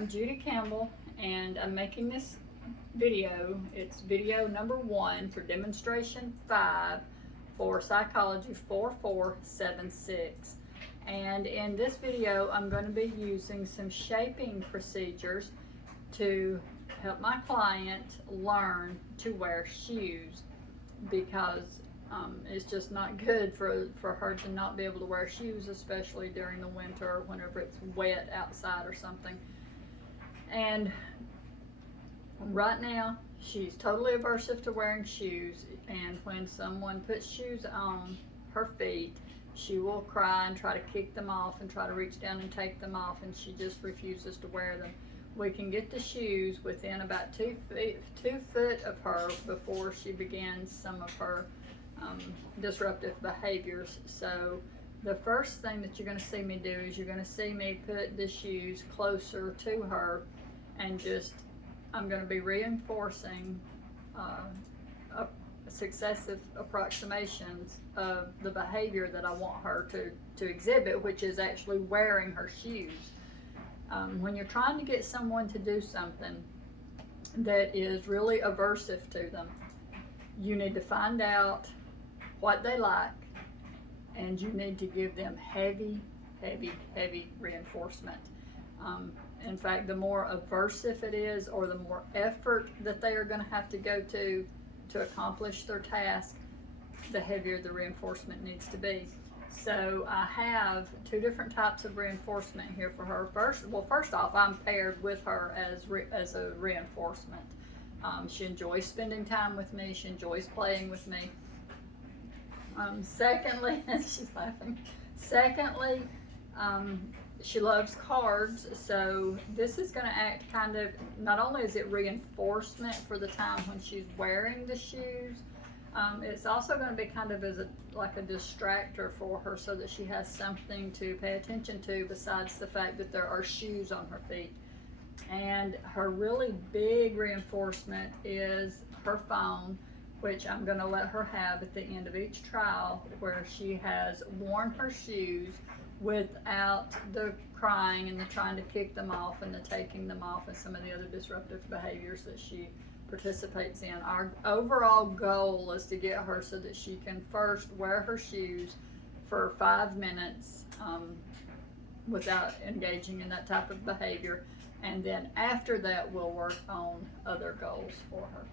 I'm Judy Campbell, and I'm making this video. It's video number 1 for demonstration 5 for Psychology 4476. And in this video, I'm going to be using some shaping procedures to help my client learn to wear shoes, because it's just not good for her to not be able to wear shoes, especially during the winter or whenever it's wet outside or something. And right now, she's totally aversive to wearing shoes, and when someone puts shoes on her feet, she will cry and try to kick them off and try to reach down and take them off, and she just refuses to wear them. We can get the shoes within about 2 foot of her before she begins some of her disruptive behaviors. So the first thing that you're going to see me do is you're going to see me put the shoes closer to her, and I'm going to be reinforcing successive approximations of the behavior that I want her to exhibit, which is actually wearing her shoes. When you're trying to get someone to do something that is really aversive to them, you need to find out what they like, and you need to give them heavy reinforcement. In fact, the more aversive it is, or the more effort that they are going to have to go to accomplish their task, the heavier the reinforcement needs to be. So I have 2 different types of reinforcement here for her. First off, I'm paired with her as a reinforcement. She enjoys spending time with me. She enjoys playing with me. Secondly, she's laughing. Secondly, she loves cards, so this is going to act kind of, not only is it reinforcement for the time when she's wearing the shoes, it's also going to be kind of like a distractor for her, so that she has something to pay attention to besides the fact that there are shoes on her feet. And her really big reinforcement is her phone, which I'm going to let her have at the end of each trial, where she has worn her shoes without the crying and the trying to kick them off and the taking them off and some of the other disruptive behaviors that she participates in. Our overall goal is to get her so that she can first wear her shoes for 5 minutes without engaging in that type of behavior, and then after that we'll work on other goals for her.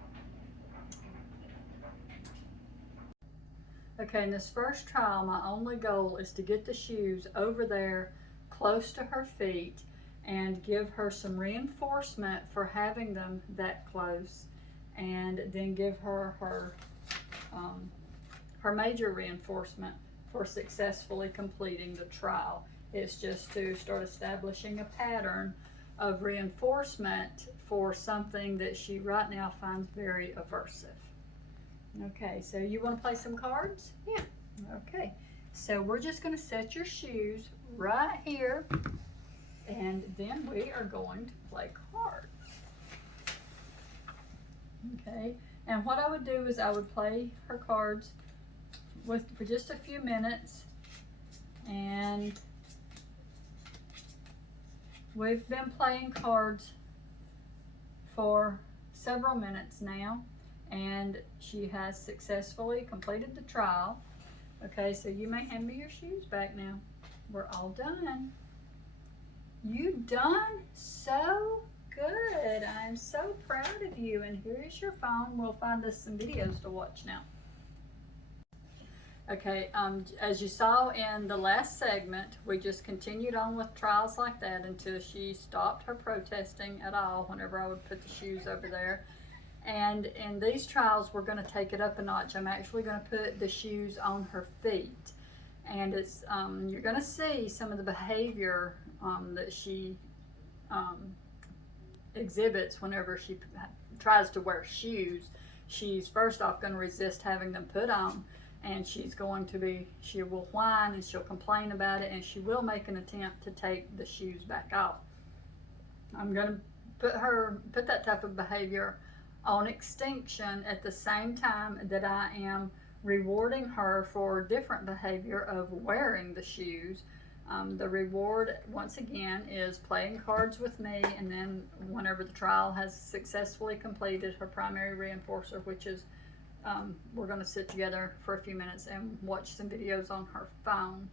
Okay, in this first trial, my only goal is to get the shoes over there close to her feet and give her some reinforcement for having them that close, and then give her her major reinforcement for successfully completing the trial. It's just to start establishing a pattern of reinforcement for something that she right now finds very aversive. Okay, so you want to play some cards? Yeah. Okay, so we're just going to set your shoes right here, and then we are going to play cards. Okay, and what I would do is I would play her cards for just a few minutes, and we've been playing cards for several minutes now, and she has successfully completed the trial. Okay, so you may hand me your shoes back now. We're all done. You done so good. I'm so proud of you. And here is your phone. We'll find us some videos to watch now. Okay, as you saw in the last segment, we just continued on with trials like that until she stopped her protesting at all whenever I would put the shoes over there. And in these trials, we're going to take it up a notch. I'm actually going to put the shoes on her feet. And it's you're going to see some of the behavior that she exhibits whenever she tries to wear shoes. She's first off going to resist having them put on, and she will whine and she'll complain about it, and she will make an attempt to take the shoes back off. I'm going to put that type of behavior on extinction at the same time that I am rewarding her for different behavior of wearing the shoes. The reward, once again, is playing cards with me, and then whenever the trial has successfully completed, her primary reinforcer, which is we're going to sit together for a few minutes and watch some videos on her phone.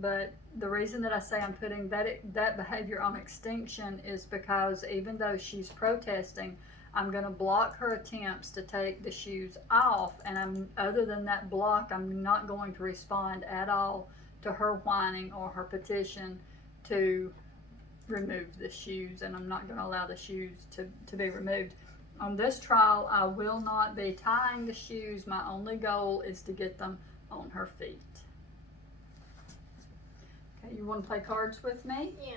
But the reason that I say I'm putting that behavior on extinction is because even though she's protesting, I'm going to block her attempts to take the shoes off, and other than that block, I'm not going to respond at all to her whining or her petition to remove the shoes, and I'm not going to allow the shoes to be removed. On this trial, I will not be tying the shoes. My only goal is to get them on her feet. Okay, you want to play cards with me? Yeah.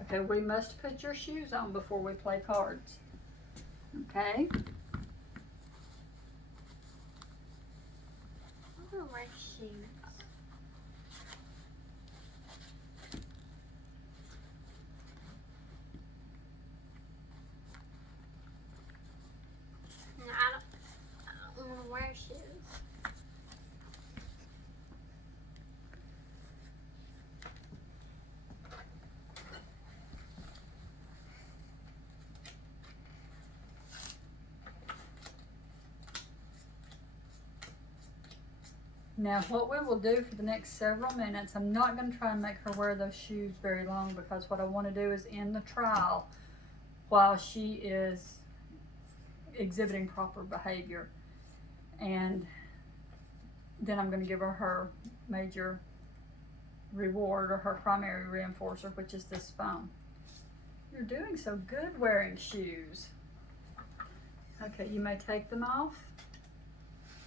Okay, we must put your shoes on before we play cards. Okay? I don't wear shoes. No, I don't want to wear shoes. Now, what we will do for the next several minutes, I'm not going to try and make her wear those shoes very long, because what I want to do is end the trial while she is exhibiting proper behavior. And then I'm going to give her her major reward, or her primary reinforcer, which is this phone. You're doing so good wearing shoes. Okay, you may take them off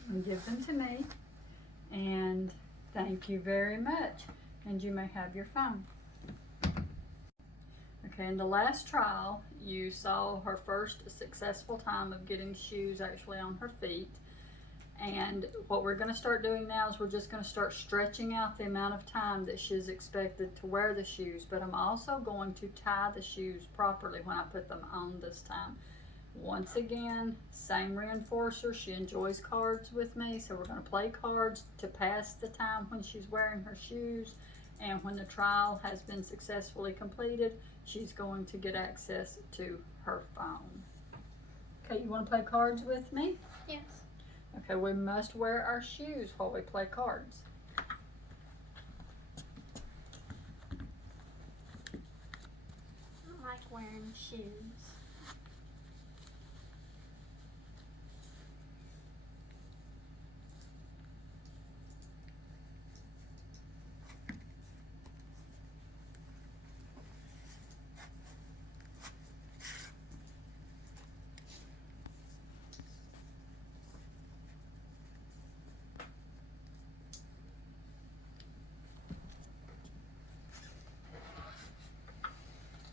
and give them to me. And thank you very much. And you may have your phone. Okay, in the last trial, you saw her first successful time of getting shoes actually on her feet. And what we're going to start doing now is we're just going to start stretching out the amount of time that she's expected to wear the shoes. But I'm also going to tie the shoes properly when I put them on this time. Once again, same reinforcer. She enjoys cards with me, so we're going to play cards to pass the time when she's wearing her shoes. And when the trial has been successfully completed, she's going to get access to her phone. Okay, you want to play cards with me? Yes. Okay, we must wear our shoes while we play cards. I don't like wearing shoes.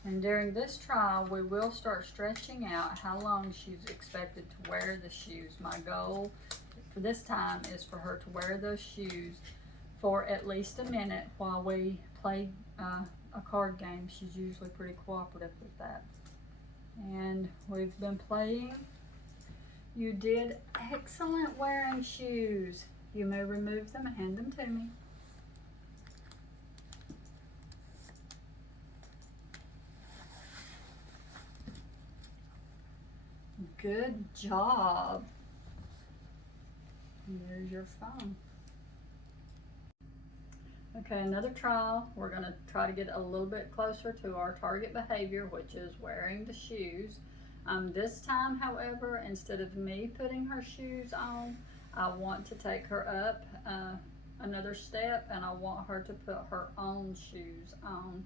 And during this trial, we will start stretching out how long she's expected to wear the shoes. My goal for this time is for her to wear those shoes for at least a minute while we play a card game. She's usually pretty cooperative with that. And we've been playing. You did excellent wearing shoes. You may remove them and hand them to me. Good job. And there's your phone. Okay, another trial. We're going to try to get a little bit closer to our target behavior, which is wearing the shoes. This time, however, instead of me putting her shoes on, I want to take her up another step, and I want her to put her own shoes on.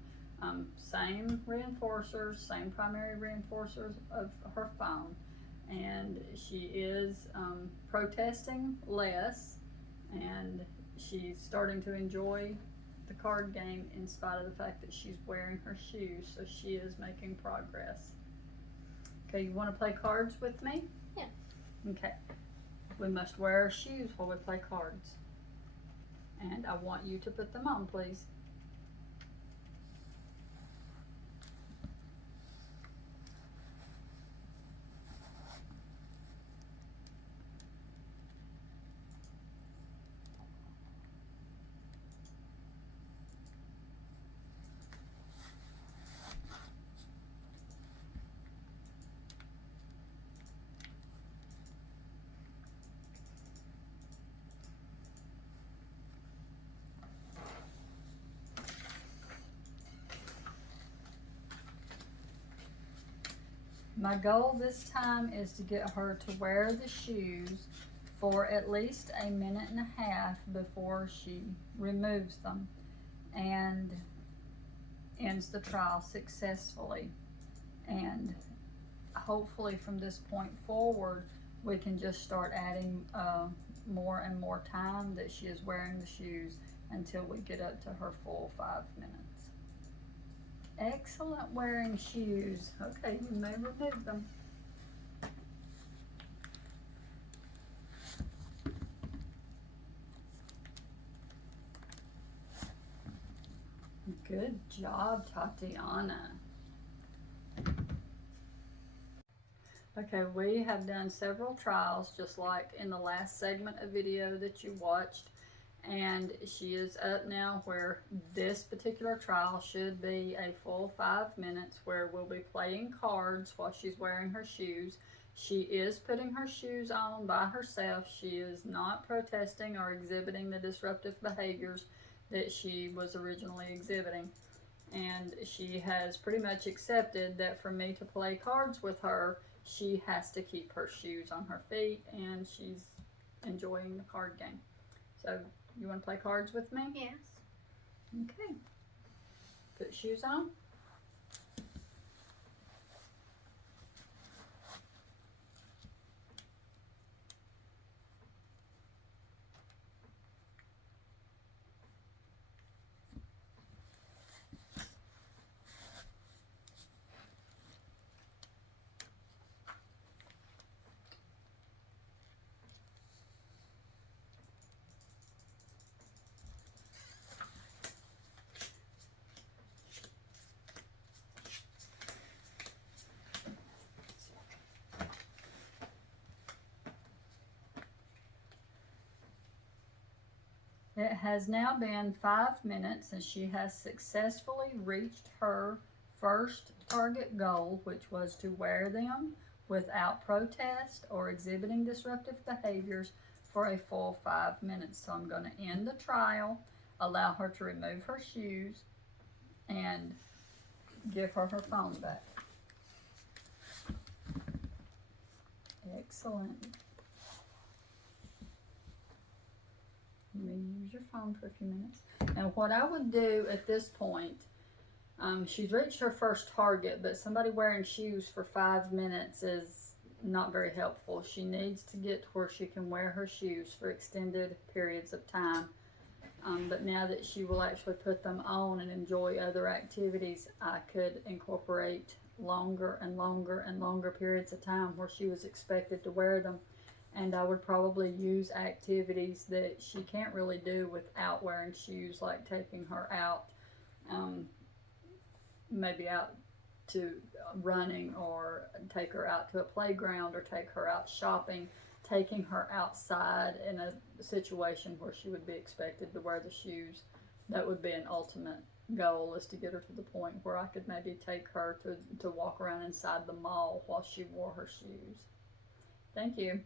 Same reinforcers, same primary reinforcers of her phone. And she is protesting less, and she's starting to enjoy the card game in spite of the fact that she's wearing her shoes, so she is making progress. Okay, you want to play cards with me? Yeah. Okay. We must wear our shoes while we play cards. And I want you to put them on, please. My goal this time is to get her to wear the shoes for at least a minute and a half before she removes them and ends the trial successfully. And hopefully from this point forward, we can just start adding more and more time that she is wearing the shoes until we get up to her full 5 minutes. Excellent wearing shoes. Okay, you may remove them. Good job, Tatiana. Okay, we have done several trials just like in the last segment of video that you watched, and she is up now where this particular trial should be a full 5 minutes, where we'll be playing cards while she's wearing her shoes. She is putting her shoes on by herself. She is not protesting or exhibiting the disruptive behaviors that she was originally exhibiting. And she has pretty much accepted that for me to play cards with her, she has to keep her shoes on her feet, and she's enjoying the card game. So, you want to play cards with me? Yes. Okay. Put shoes on. It has now been 5 minutes and she has successfully reached her first target goal, which was to wear them without protest or exhibiting disruptive behaviors for a full 5 minutes. So I'm going to end the trial, allow her to remove her shoes, and give her her phone back. Excellent. You may use your phone for a few minutes. And what I would do at this point, she's reached her first target, but somebody wearing shoes for 5 minutes is not very helpful. She needs to get to where she can wear her shoes for extended periods of time. But now that she will actually put them on and enjoy other activities, I could incorporate longer and longer and longer periods of time where she was expected to wear them. And I would probably use activities that she can't really do without wearing shoes, like taking her out, maybe out to running, or take her out to a playground, or take her out shopping, taking her outside in a situation where she would be expected to wear the shoes. That would be an ultimate goal, is to get her to the point where I could maybe take her to walk around inside the mall while she wore her shoes. Thank you.